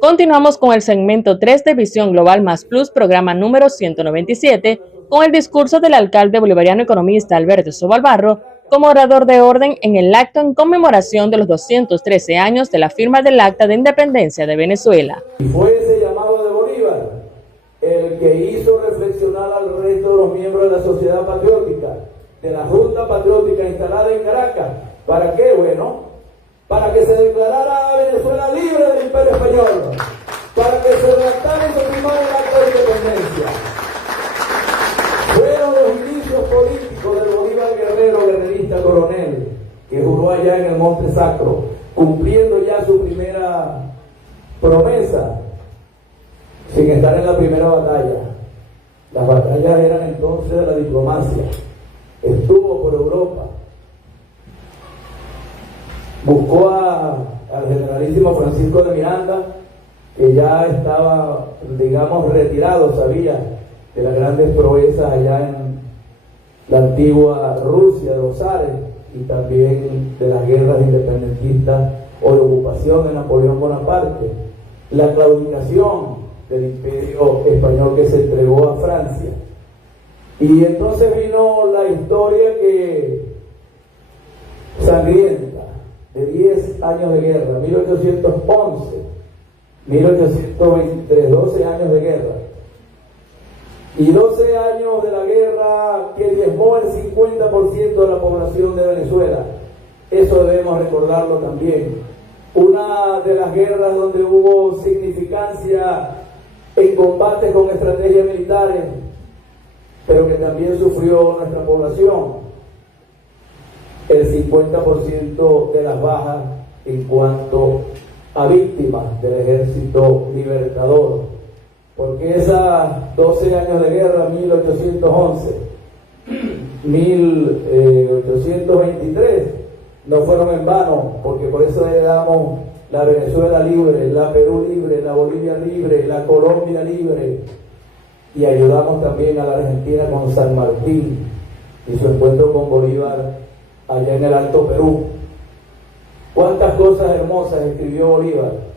Continuamos con el segmento 3 de Visión Global Más Plus, programa número 197, con el discurso del alcalde bolivariano economista Alberto Sobal Barro como orador de orden en el acto en conmemoración de los 213 años de la firma del Acta de Independencia de Venezuela. Y fue ese llamado de Bolívar el que hizo reflexionar al resto de los miembros de la sociedad patriótica, de la Junta Patriótica instalada en Caracas. ¿Para qué? Bueno, para que se declarara a Venezuela libre del Imperio Español, para que se redactara y se firmara el Acta de Independencia. Fueron los inicios políticos del Bolívar guerrero, guerrerista coronel, que juró allá en el Monte Sacro, cumpliendo ya su primera promesa, sin estar en la primera batalla. Las batallas eran entonces de la diplomacia. Estuvo por Europa, buscó al generalísimo Francisco de Miranda, que ya estaba, digamos, retirado, sabía de las grandes proezas allá en la antigua Rusia de los zares y también de las guerras independentistas o de ocupación de Napoleón Bonaparte, la claudicación del Imperio Español que se entregó a Francia. Y entonces vino la historia sangrienta de 10 años de guerra, 1811, 1823, 12 años de guerra. Y 12 años de la guerra que diezmó el 50% de la población de Venezuela. Eso debemos recordarlo también. Una de las guerras donde hubo significancia en combates con estrategias militares, pero que también sufrió nuestra población. El 50% de las bajas en cuanto a víctimas del ejército libertador. Porque esas 12 años de guerra, 1811, 1823, no fueron en vano, porque por eso le damos la Venezuela libre, la Perú libre, la Bolivia libre, la Colombia libre, y ayudamos también a la Argentina con San Martín y su encuentro con Bolívar allá en el Alto Perú. Cuántas cosas hermosas escribió Bolívar,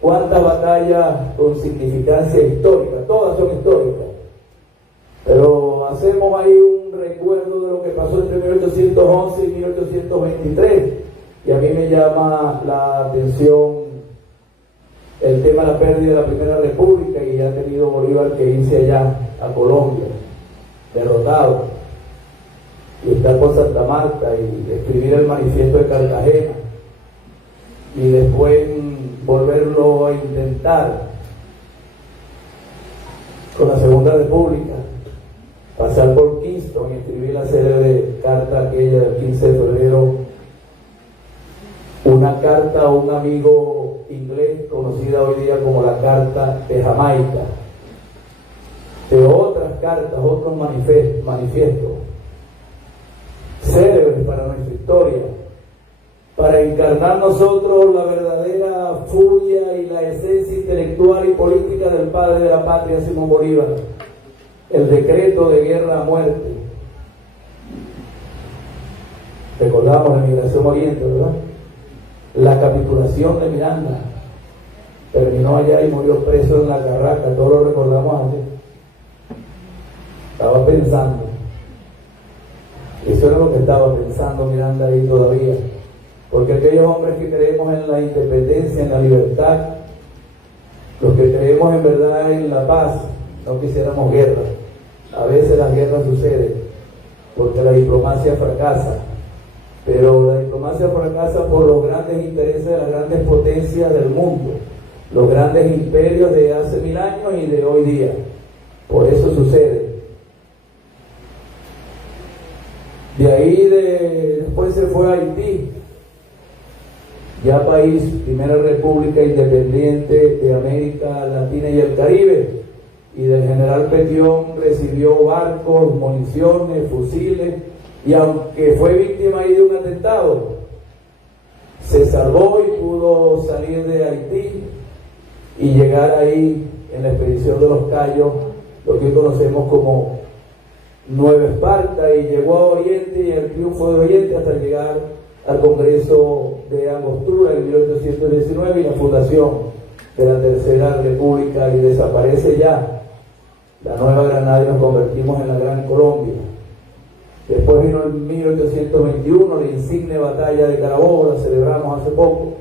cuántas batallas con significancia histórica, todas son históricas, pero hacemos ahí un recuerdo de lo que pasó entre 1811 y 1823, y a mí me llama la atención el tema de la pérdida de la Primera República, y ha tenido Bolívar que irse allá a Colombia, derrotado, y estar por Santa Marta y escribir el manifiesto de Cartagena, y después volverlo a intentar con la Segunda República, pasar por Kingston y escribir la célebre carta aquella del 15 de febrero, una carta a un amigo inglés conocida hoy día como la Carta de Jamaica, de otras cartas, otros manifiestos célebres para nuestra historia, para encarnar nosotros la verdadera furia y la esencia intelectual y política del padre de la patria, Simón Bolívar, el decreto de guerra a muerte. Recordamos la Migración Oriente, ¿verdad? La capitulación de Miranda, terminó allá y murió preso en la Carraca, todos lo recordamos antes. Estaba pensando, eso era lo que estaba pensando Miranda ahí todavía, porque aquellos hombres que creemos en la independencia, en la libertad, los que creemos en verdad en la paz, no quisiéramos guerra. A veces las guerras suceden porque la diplomacia fracasa, pero la diplomacia fracasa por los grandes intereses de las grandes potencias del mundo, los grandes imperios de hace 1000 años y de hoy día. Por eso sucede. De ahí después se fue a Haití, ya país, primera república independiente de América Latina y el Caribe, y del general Petión recibió barcos, municiones, fusiles, y aunque fue víctima ahí de un atentado, se salvó y pudo salir de Haití y llegar ahí en la expedición de los Cayos, lo que hoy conocemos como Nueva Esparta y llegó a Oriente y el triunfo de Oriente hasta llegar al Congreso de Angostura en 1819 y la fundación de la Tercera República, y desaparece ya la Nueva Granada y nos convertimos en la Gran Colombia. Después vino en 1821 la insigne batalla de Carabobo, la celebramos hace poco.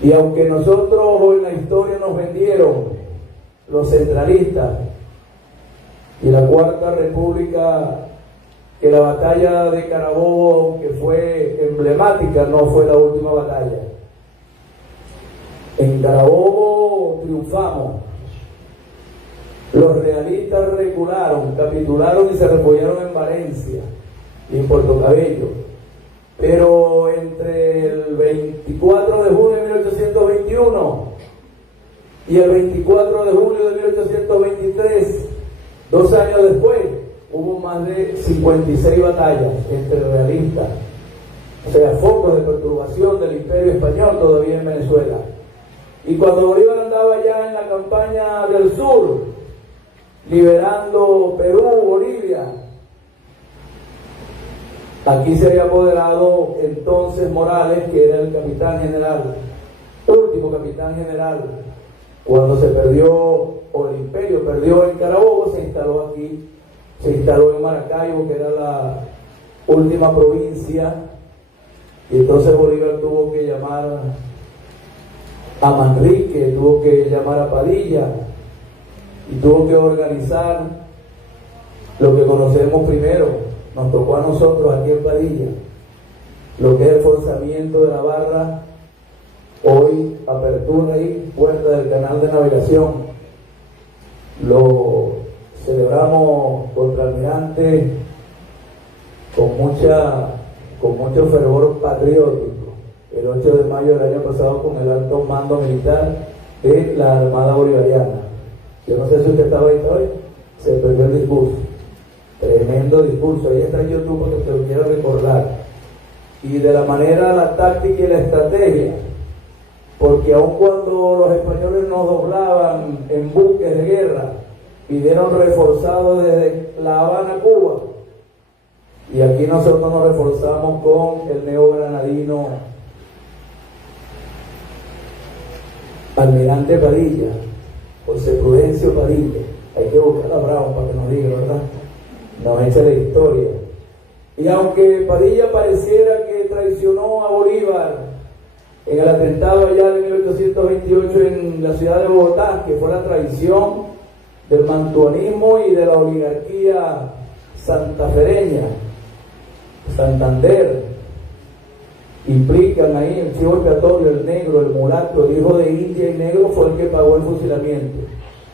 Y aunque nosotros en la historia nos vendieron los centralistas y la Cuarta República, que la batalla de Carabobo, que fue emblemática, no fue la última batalla. En Carabobo triunfamos. Los realistas recularon, capitularon y se refugiaron en Valencia y en Puerto Cabello. Pero entre el 24 de junio de 1821 y el 24 de julio de 1823, 2 años después, hubo más de 56 batallas entre realistas, o sea, focos de perturbación del Imperio Español todavía en Venezuela. Y cuando Bolívar andaba ya en la campaña del sur, liberando Perú, Bolivia, aquí se había apoderado entonces Morales, que era el capitán general, último capitán general. Cuando se perdió, o el imperio perdió en Carabobo, se instaló aquí, se instaló en Maracaibo, que era la última provincia, y entonces Bolívar tuvo que llamar a Manrique, tuvo que llamar a Padilla, y tuvo que organizar lo que conocemos primero, nos tocó a nosotros aquí en Padilla, lo que es el forzamiento de la barra, hoy apertura y puerta del canal de navegación. Lo celebramos contra Almirante con mucho fervor patriótico, el 8 de mayo del año pasado, con el alto mando militar de la Armada Bolivariana. Yo no sé si usted estaba ahí hoy, se perdió el discurso, tremendo discurso, ahí está en YouTube porque te lo quiero recordar. Y de la manera, la táctica y la estrategia, porque aun cuando los españoles nos doblaban en buques de guerra, vinieron reforzados desde La Habana, Cuba, y aquí nosotros nos reforzamos con el neogranadino Almirante Padilla, José Prudencio Padilla. Hay que buscar a Brown para que nos diga, ¿verdad? Nos echa la historia. Y aunque Padilla pareciera que traicionó a Bolívar en el atentado allá de 1828 en la ciudad de Bogotá, que fue la traición del mantuanismo y de la oligarquía santafereña, Santander, implican ahí el chivo expiatorio, el negro, el mulato, el hijo de India y negro fue el que pagó el fusilamiento,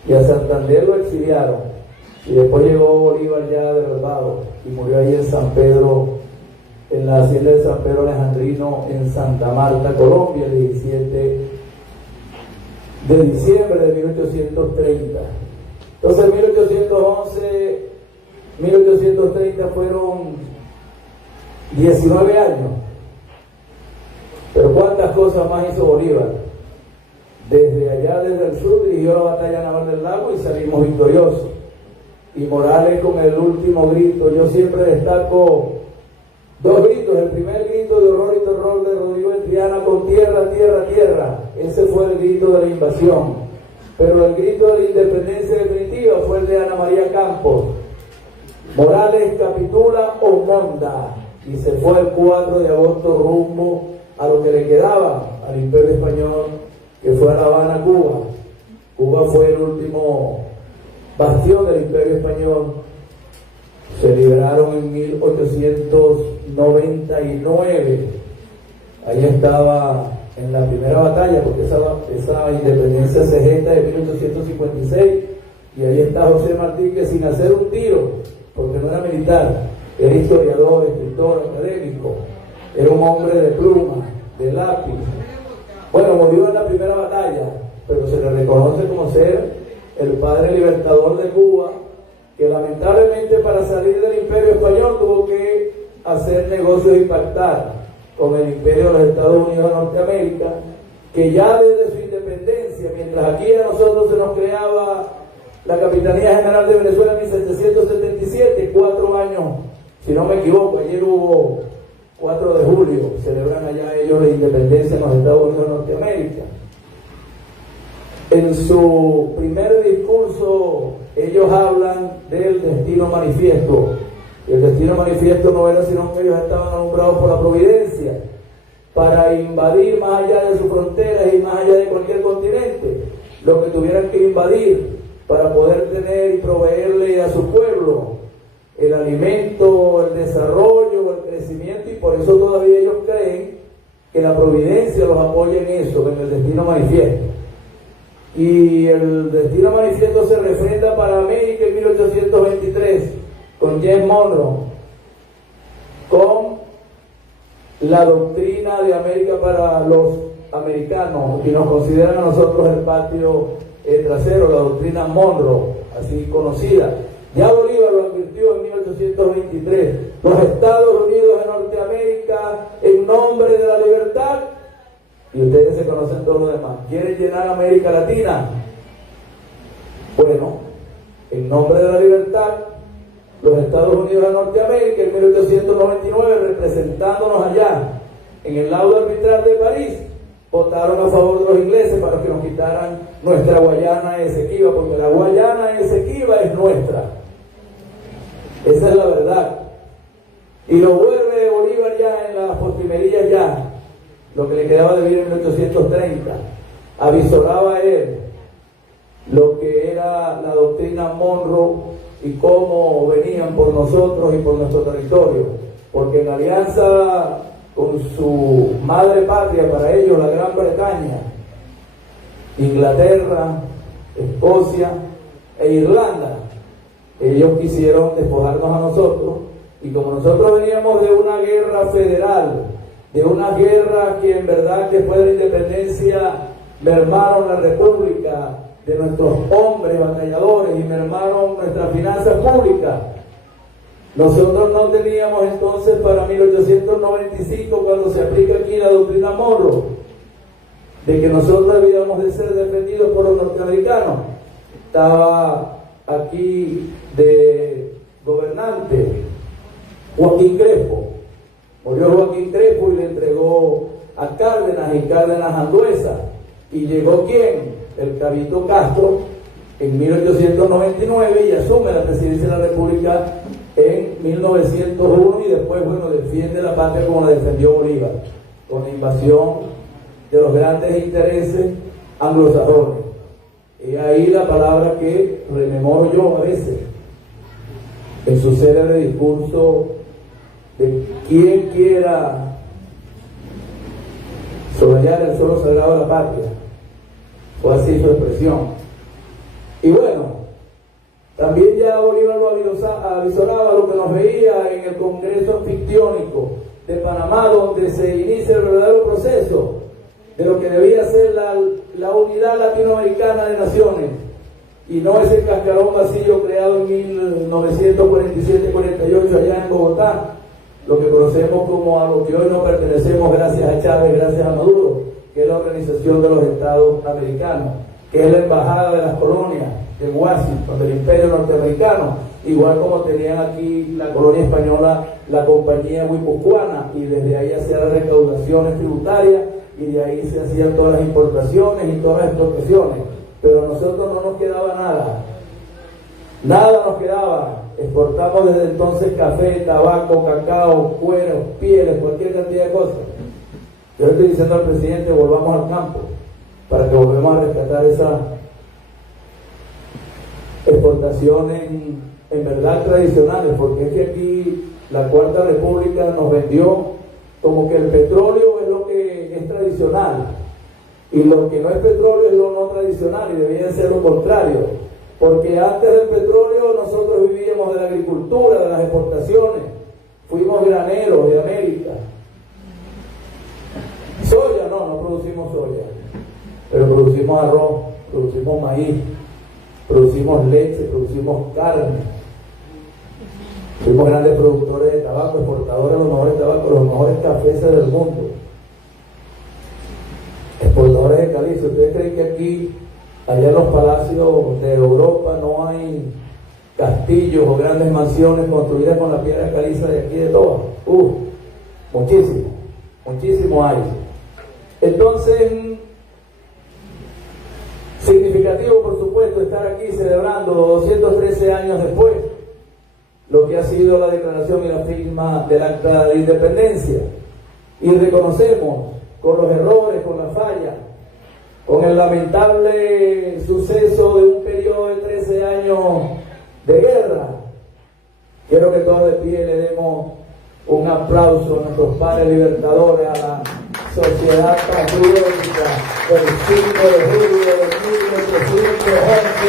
y a Santander lo exiliaron, y después llegó Bolívar ya derrotado y murió ahí en San Pedro, en la hacienda de San Pedro Alejandrino en Santa Marta, Colombia, el 17 de diciembre de 1830. Entonces 1811, 1830 fueron 19 años. Pero cuántas cosas más hizo Bolívar. Desde allá, desde el sur, dirigió la batalla naval del Lago y salimos victoriosos. Y Morales con el último grito. Yo siempre destaco 2 gritos. El primer grito de horror y terror de Rodrigo de Triana con tierra, tierra, tierra. Ese fue el grito de la invasión. Pero el grito de la independencia definitiva fue el de Ana María Campos. Morales capitula o monda. Y se fue el 4 de agosto rumbo a lo que le quedaba al Imperio Español, que fue a La Habana, Cuba. Cuba fue el último bastión del Imperio Español. Se liberaron en 1899. Ahí estaba en la primera batalla, porque esa independencia se gesta en 1856, y ahí está José Martí, que sin hacer un tiro, porque no era militar, era historiador, escritor, académico, era un hombre de pluma, de lápiz. Bueno, murió en la primera batalla, pero se le reconoce como ser el padre libertador de Cuba, que lamentablemente para salir del Imperio Español tuvo que hacer negocios y pactar con el Imperio de los Estados Unidos de Norteamérica, que ya desde su independencia, mientras aquí a nosotros se nos creaba la Capitanía General de Venezuela en 1777, 4 años, si no me equivoco, ayer hubo 4 de julio, celebran allá ellos la independencia en los Estados Unidos de Norteamérica. En su primer discurso ellos hablan del destino manifiesto. Y el destino manifiesto no era sino que ellos estaban alumbrados por la providencia para invadir más allá de sus fronteras y más allá de cualquier continente, lo que tuvieran que invadir para poder tener y proveerle a su pueblo el alimento, el desarrollo, el crecimiento, y por eso todavía ellos creen que la providencia los apoya en eso, en el destino manifiesto. Y el destino manifiesto se refrenda para América en 1823 con James Monroe, con la doctrina de América para los americanos, y nos consideran a nosotros el patio trasero, la doctrina Monroe, así conocida. Ya Bolívar lo advirtió en 1823, los Estados Unidos de Norteamérica, en nombre de la libertad, y ustedes se conocen todo lo demás, ¿quieren llenar América Latina? Bueno, en nombre de la libertad, los Estados Unidos de Norteamérica en 1899, representándonos allá en el laudo arbitral de París, votaron a favor de los ingleses para que nos quitaran nuestra Guayana Esequiba, porque la Guayana Esequiba es nuestra. Esa es la verdad. Y lo vuelve Bolívar ya en las postrimerías ya, lo que le quedaba de vida en 1830, avisoraba él lo que era la doctrina Monroe y cómo venían por nosotros y por nuestro territorio, porque en alianza con su madre patria, para ellos la Gran Bretaña, Inglaterra, Escocia e Irlanda, ellos quisieron despojarnos a nosotros, y como nosotros veníamos de una guerra federal, de una guerra que en verdad después de la independencia mermaron la república de nuestros hombres batalladores y mermaron nuestras finanzas públicas, nosotros no teníamos entonces para 1895, cuando se aplica aquí la doctrina Monroe, de que nosotros debíamos de ser defendidos por los norteamericanos. Estaba aquí de gobernante Joaquín Crespo. Murió Joaquín Crespo y le entregó a Cárdenas, y Cárdenas Andueza. ¿Y llegó quién? El Cabito Castro en 1899, y asume la presidencia de la República en 1901, y después, bueno, defiende la patria como la defendió Bolívar, con la invasión de los grandes intereses anglosajones. Y ahí la palabra que rememoro yo a veces en su célebre discurso de quien quiera sobrellar el suelo sagrado de la patria, fue así su expresión. Y bueno, también ya Bolívar lo avisoraba lo que nos veía en el Congreso Anfictiónico de Panamá, donde se inicia el verdadero proceso de lo que debía ser la unidad latinoamericana de naciones, y no ese cascarón vacío creado en 1947-48 allá en Bogotá, lo que conocemos como a lo que hoy no pertenecemos gracias a Chávez, gracias a Maduro, que es la Organización de los Estados Americanos, que es la embajada de las colonias de Washington, del Imperio Norteamericano, igual como tenían aquí la colonia española, la compañía guipuzcoana, y desde ahí hacían las recaudaciones tributarias, y de ahí se hacían todas las importaciones y todas las exportaciones. Pero a nosotros no nos quedaba nada nos quedaba. Exportamos desde entonces café, tabaco, cacao, cuero, pieles, cualquier cantidad de cosas. Yo le estoy diciendo al presidente, volvamos al campo, para que volvamos a rescatar esa exportación en verdad tradicionales, porque es que aquí la Cuarta República nos vendió como que el petróleo es lo que es tradicional, y lo que no es petróleo es lo no tradicional, y debía ser lo contrario, porque antes del petróleo nosotros vivíamos de la agricultura, de las exportaciones, fuimos graneros de América. Soya, no producimos soya, pero producimos arroz, producimos maíz, producimos leche, producimos carne. Fuimos grandes productores de tabaco, exportadores de los mejores tabacos, los mejores cafés del mundo, exportadores de caliza. ¿Ustedes creen que aquí Allá en los palacios de Europa no hay castillos o grandes mansiones construidas con la piedra caliza de aquí de Toba. Muchísimo hay. Entonces, significativo por supuesto estar aquí celebrando 213 años después lo que ha sido la declaración y la firma del Acta de Independencia, y reconocemos con los errores, con las fallas, con el lamentable suceso de un periodo de 13 años de guerra. Quiero que todos de pie le demos un aplauso a nuestros padres libertadores, a la sociedad patriótica del 5 de julio de 1811,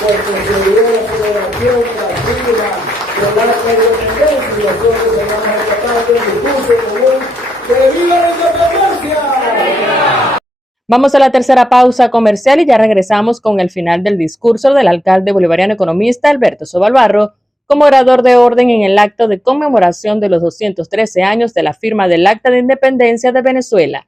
porque se dio la celebración de la firma del Acta de Independencia, y nosotros vamos a tratar de un discurso común ¡que viva la independencia! Vamos a la tercera pausa comercial y ya regresamos con el final del discurso del alcalde bolivariano economista Alberto Sobalbarro como orador de orden en el acto de conmemoración de los 213 años de la firma del Acta de Independencia de Venezuela.